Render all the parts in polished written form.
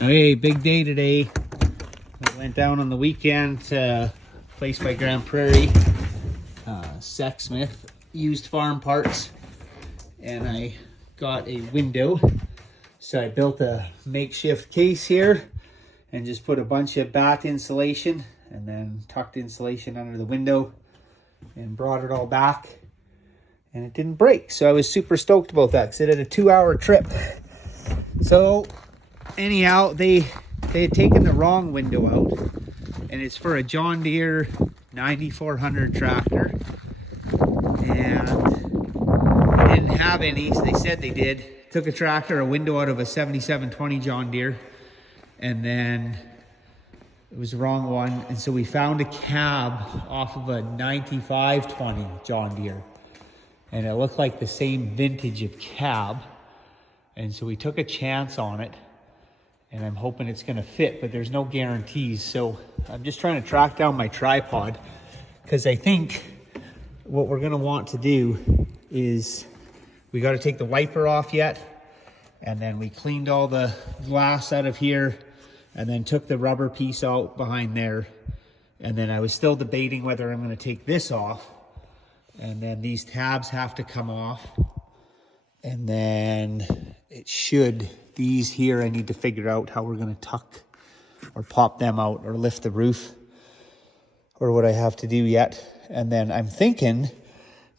Okay, big day today. I went down on the weekend to a place by Grand Prairie, Sexsmith, used farm parts, and I got a window. So I built a makeshift case here and just put a bunch of batt insulation and then tucked insulation under the window and brought it all back, and it didn't break. So I was super stoked about that because it had a 2-hour trip. So anyhow, they had taken the wrong window out, and it's for a John Deere 9400 tractor, and they didn't have any, so they said they did. Took a window out of a 7720 John Deere, and then it was the wrong one, and so we found a cab off of a 9520 John Deere, and it looked like the same vintage of cab, and so we took a chance on it. And I'm hoping it's gonna fit, but there's no guarantees. So I'm just trying to track down my tripod, because I think what we're gonna want to do is we gotta take the wiper off yet. And then we cleaned all the glass out of here and then took the rubber piece out behind there. And then I was still debating whether I'm gonna take this off. And then these tabs have to come off. And then it should, these here, I need to figure out how we're gonna tuck or pop them out or lift the roof or what I have to do yet. And then I'm thinking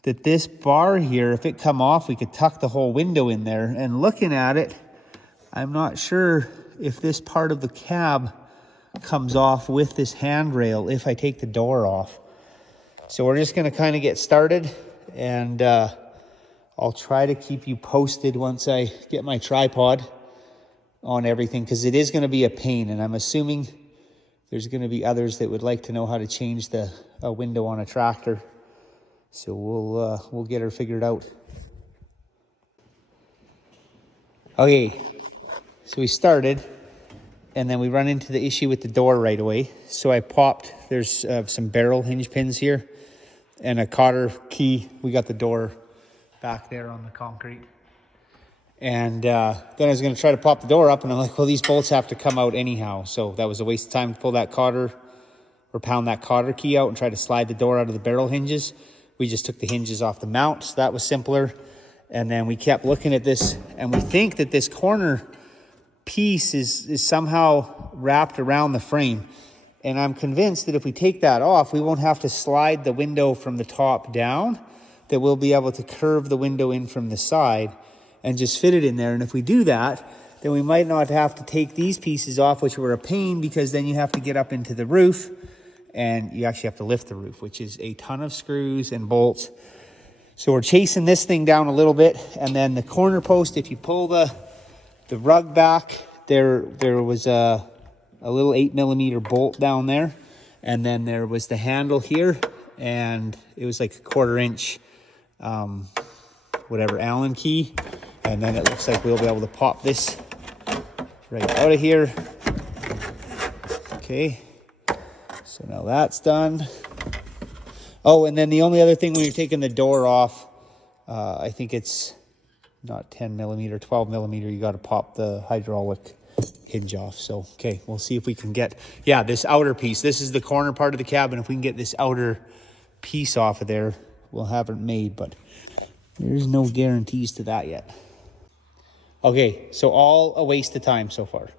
that this bar here, if it come off, we could tuck the whole window in there. And looking at it, I'm not sure if this part of the cab comes off with this handrail if I take the door off. So we're just gonna kind of get started, and I'll try to keep you posted once I get my tripod on everything, because it is going to be a pain, and I'm assuming there's going to be others that would like to know how to change the window on a tractor. So we'll get her figured out. Okay, so we started, and then we run into the issue with the door right away. So I popped, there's some barrel hinge pins here and a cotter key. We got the door back there on the concrete. And then I was going to try to pop the door up, and I'm like, well, these bolts have to come out anyhow. So that was a waste of time to pull that cotter or pound that cotter key out and try to slide the door out of the barrel hinges. We just took the hinges off the mount, so that was simpler. And then we kept looking at this, and we think that this corner piece is somehow wrapped around the frame. And I'm convinced that if we take that off, we won't have to slide the window from the top down, that we'll be able to curve the window in from the side and just fit it in there. And if we do that, then we might not have to take these pieces off, which were a pain, because then you have to get up into the roof and you actually have to lift the roof, which is a ton of screws and bolts. So we're chasing this thing down a little bit. And then the corner post, if you pull the rug back, there was a little 8mm bolt down there. And then there was the handle here, and it was like a 1/4 inch whatever Allen key, and then it looks like we'll be able to pop this right out of here. Okay, so now that's done. Oh, and then the only other thing when you're taking the door off, I think it's not 10mm, 12mm, you got to pop the hydraulic hinge off. So okay, we'll see if we can get, yeah, this outer piece, this is the corner part of the cabin. If we can get this outer piece off of there, we'll have it made, but there's no guarantees to that yet. Okay, so all a waste of time so far.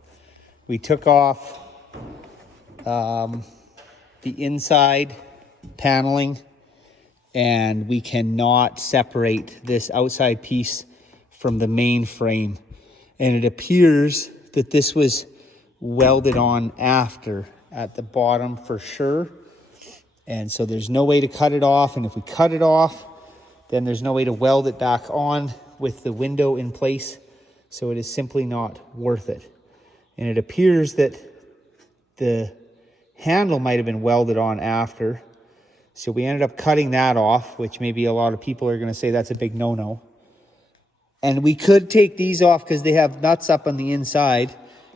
We took off the inside paneling, and we cannot separate this outside piece from the main frame. And it appears that this was welded on after at the bottom for sure. And so there's no way to cut it off. And if we cut it off, then there's no way to weld it back on with the window in place. So it is simply not worth it. And it appears that the handle might have been welded on after. So we ended up cutting that off, which maybe a lot of people are going to say that's a big no-no. And we could take these off because they have nuts up on the inside.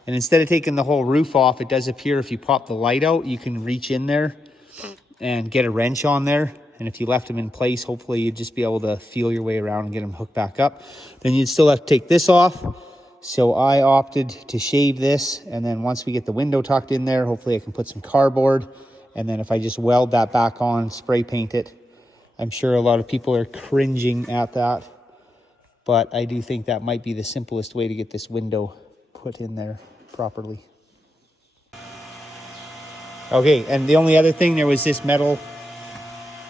And instead of taking the whole roof off, it does appear if you pop the light out, you can reach in there and get a wrench on there. And if you left them in place, hopefully you'd just be able to feel your way around and get them hooked back up. Then you'd still have to take this off, So I opted to shave this, and then once we get the window tucked in there, hopefully I can put some cardboard, and then if I just weld that back on, spray paint it. I'm sure a lot of people are cringing at that, but I do think that might be the simplest way to get this window put in there properly. Okay, and the only other thing, there was this metal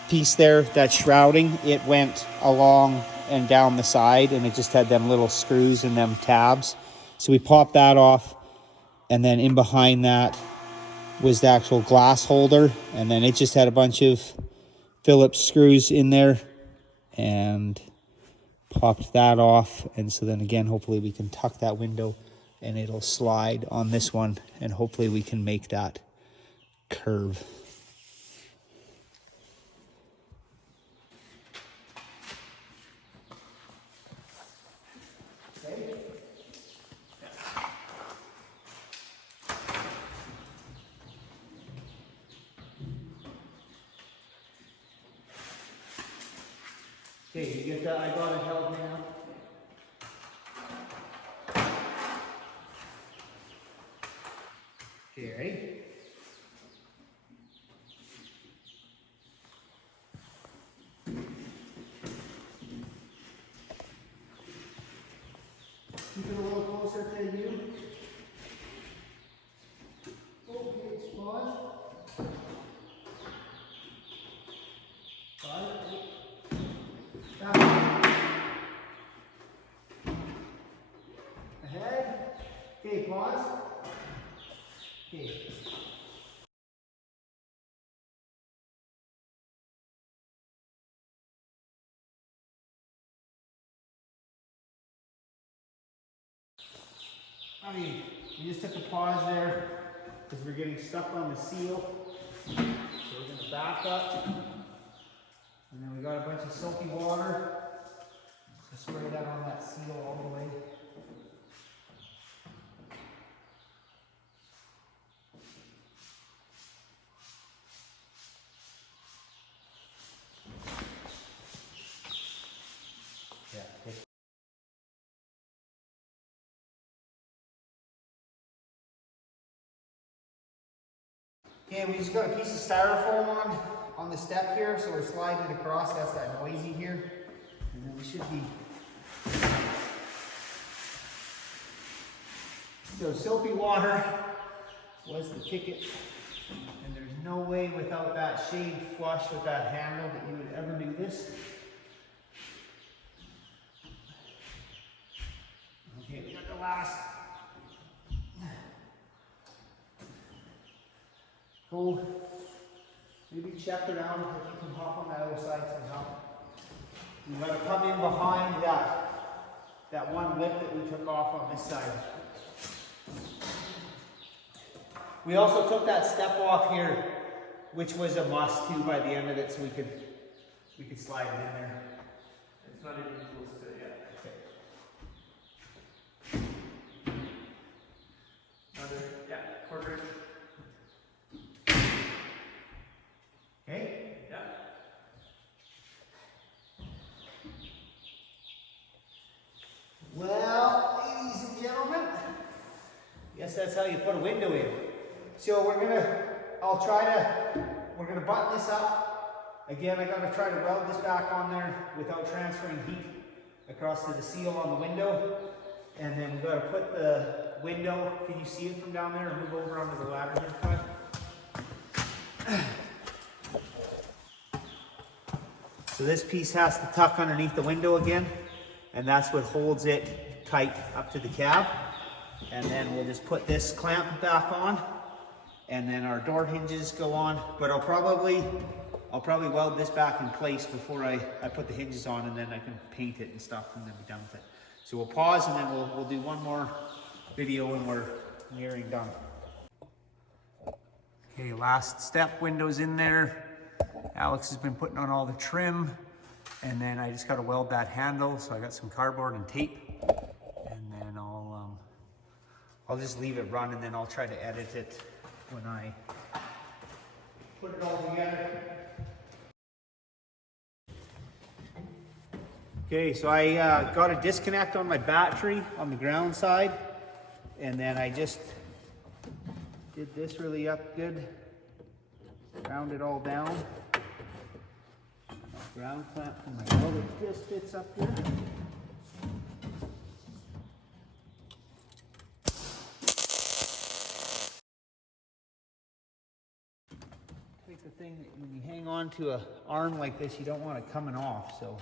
piece there, that shrouding, it went along and down the side, and it just had them little screws and them tabs. So we popped that off, and then in behind that was the actual glass holder, and then it just had a bunch of Phillips screws in there, and popped that off. And so then again, hopefully we can tuck that window and it'll slide on this one, and hopefully we can make that curve. Okay, you get that? I got it held now. Okay, ready? Keep it a little closer to you. Okay, pause. Pause. Down. Ahead. Okay, pause. Okay. I mean, we just took a pause there because we're getting stuck on the seal. So we're going to back up. And then we got a bunch of soapy water. So spray that on that seal all the way. Yeah. Okay, we just got a piece of styrofoam on the step here, so we're sliding it across. That's that noisy here. And then we should be. So soapy water was the ticket. And there's no way without that shade flush with that handle that you would ever do this. Okay, we got the last. Go, maybe check around if you can hop on that other side somehow. You gotta come in behind that one lip that we took off on this side. We also took that step off here, which was a must too by the end of it, so we could slide it in there. It's not even close to it yet. Okay. Another, yeah, quarter inch. Okay? Yeah. Well, ladies and gentlemen, guess that's how you put a window in. So we're gonna button this up. Again, I gotta try to weld this back on there without transferring heat across to the seal on the window. And then we gotta put the window, can you see it from down there, or move over onto the ladder here, Todd? So this piece has to tuck underneath the window again, and that's what holds it tight up to the cab. And then we'll just put this clamp back on, and then our door hinges go on. But I'll probably weld this back in place before I put the hinges on, and then I can paint it and stuff, and then be done with it. So we'll pause, and then we'll do one more video when we're nearing done. Okay, last step, windows in there. Alex has been putting on all the trim, and then I just got to weld that handle. So I got some cardboard and tape, and then I'll just leave it run, and then I'll try to edit it when I put it all together. Okay, so I got a disconnect on my battery on the ground side, and then I just did this really up good, ground it all down. Ground clamp for my motor just fits up here. Take the thing that when you hang on to an arm like this, you don't want it coming off, so.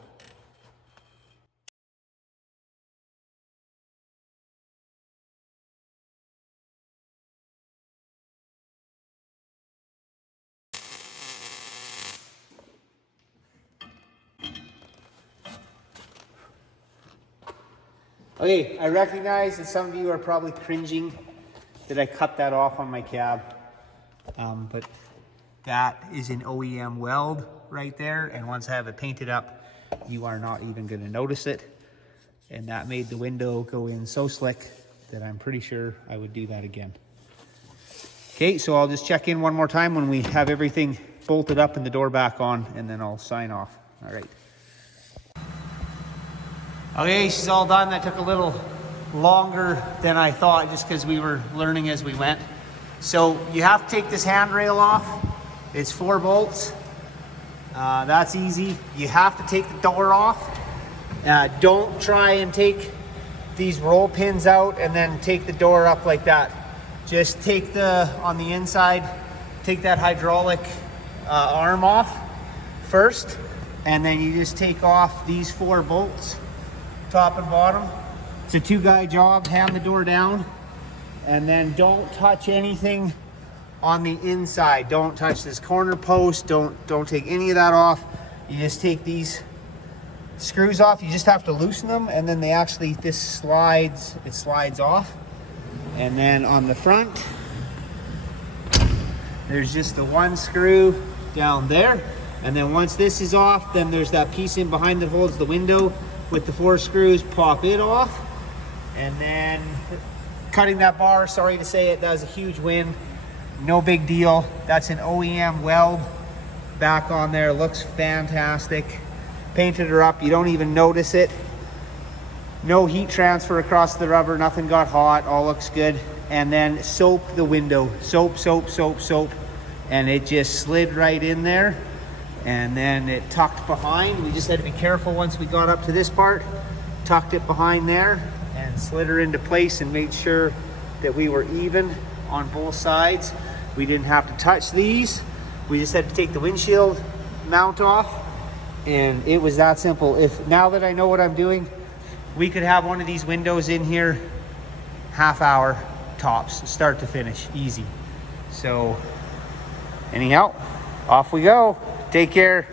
Okay, I recognize that some of you are probably cringing that I cut that off on my cab, but that is an OEM weld right there, and once I have it painted up, you are not even going to notice it. And that made the window go in so slick that I'm pretty sure I would do that again. Okay, so I'll just check in one more time when we have everything bolted up and the door back on, and then I'll sign off. All right. Okay, she's all done. That took a little longer than I thought just because we were learning as we went. So you have to take this handrail off. It's 4 bolts. That's easy. You have to take the door off. Don't try and take these roll pins out and then take the door up like that. Just take on the inside, take that hydraulic arm off first, and then you just take off these 4 bolts, top and bottom. It's a 2-guy job. Hand the door down, and then don't touch anything on the inside. Don't touch this corner post. Don't take any of that off. You just take these screws off. You just have to loosen them, and then it slides off. And then on the front, there's just the 1 screw down there. And then once this is off, then there's that piece in behind that holds the window with the 4 screws. Pop it off. And then cutting that bar, sorry to say it, that was a huge win. No big deal. That's an OEM weld back on there. Looks fantastic. Painted her up. You don't even notice it. No heat transfer across the rubber. Nothing got hot. All looks good. And then soap the window. Soap. And it just slid right in there. And then it tucked behind. We just had to be careful once we got up to this part. Tucked it behind there and slid her into place and made sure that we were even on both sides. We didn't have to touch these. We just had to take the windshield mount off, and it was that simple. Now that I know what I'm doing, we could have one of these windows in here half hour tops, start to finish, easy. So anyhow, off we go. Take care.